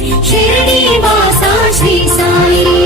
शिरडी वासा श्री साई।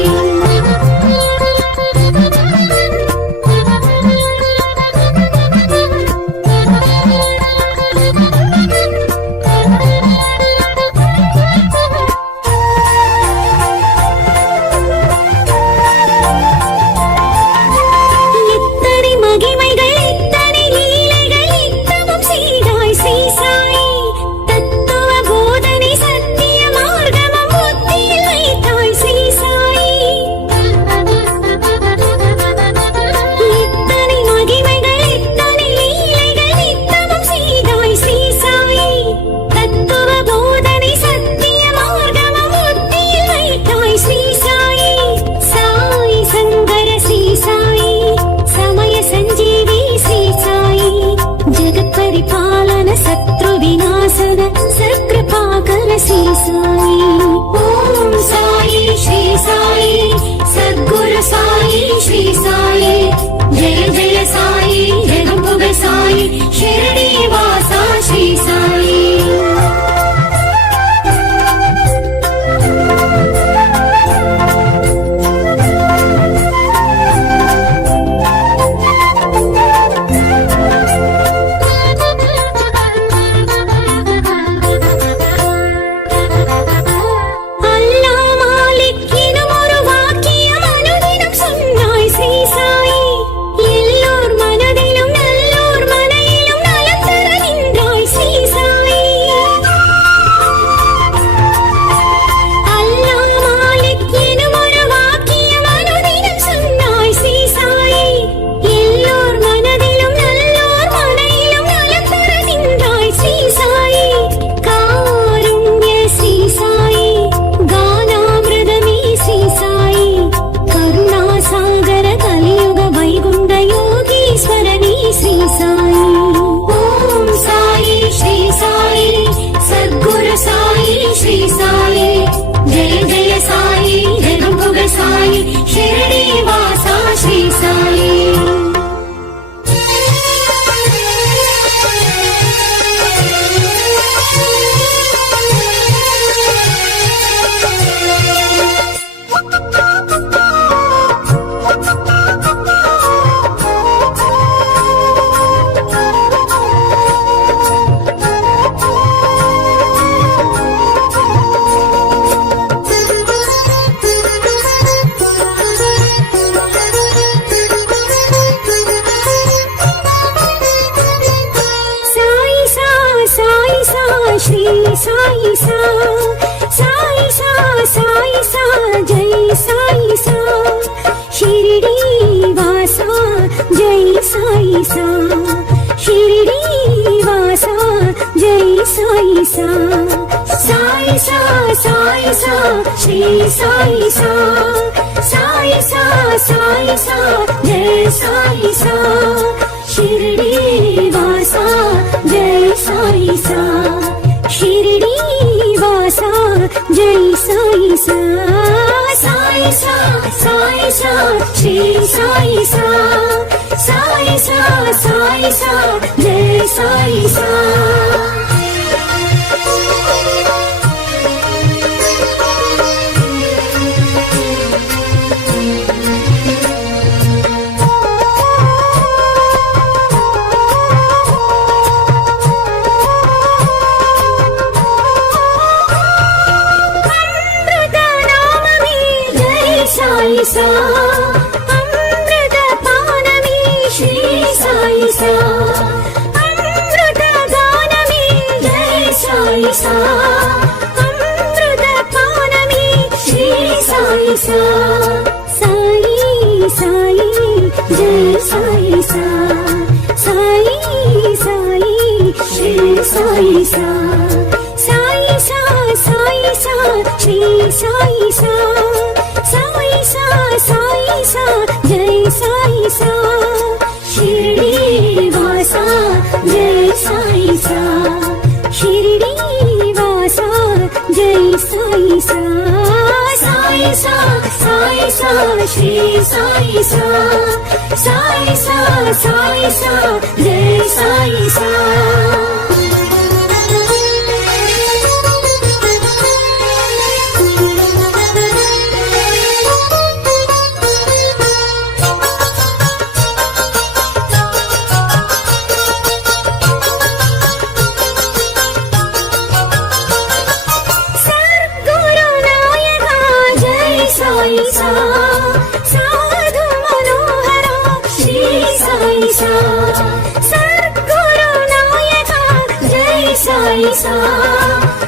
सा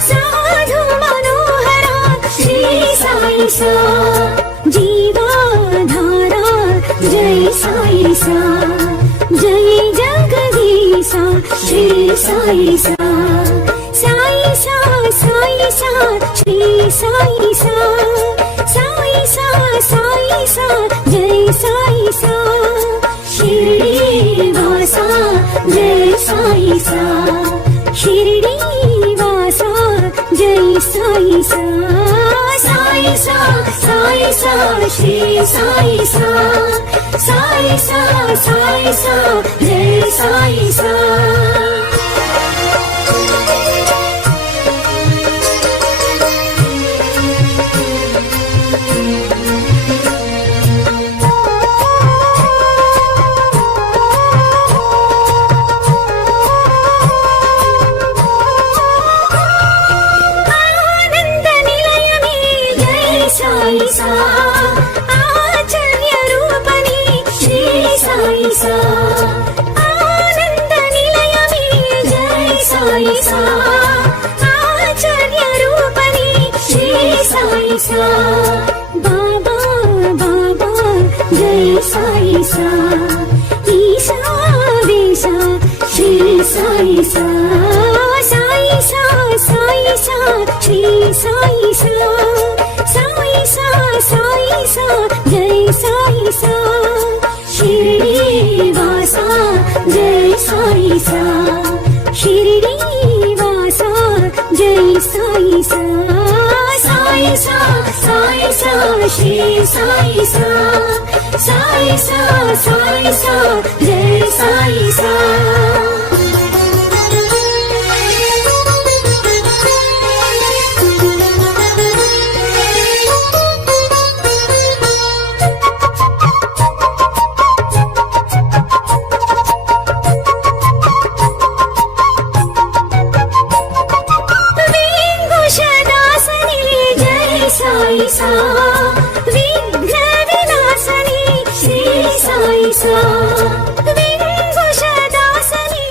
साधु मनोहरा श्री साई सा जीवाधारा जय साई सा जय जगदीशा श्री साई सा साई सा श्री साई सा साई सा जय साई सा शिरडी वासा जय साई सा शिरडी वासा जय साई सा साई सा श्री साई सा साई सा जय साई सा आचार्य रूपनी श्री साई सा आनंद निलय में जय साई सा आचार्य रूपनी श्री साई सा बाबा बाबा जय साई सा ईशा वेशा श्री साई सा साई सा श्री साई सा साई सा जय साई सा शिरडी वासा जय साई सा शिरडी वासा जय साई सा साई सा श्री साई सा साई सा जय साई सा साई सा विघ्न विनाशनी श्री साई सा विघ्नदासनी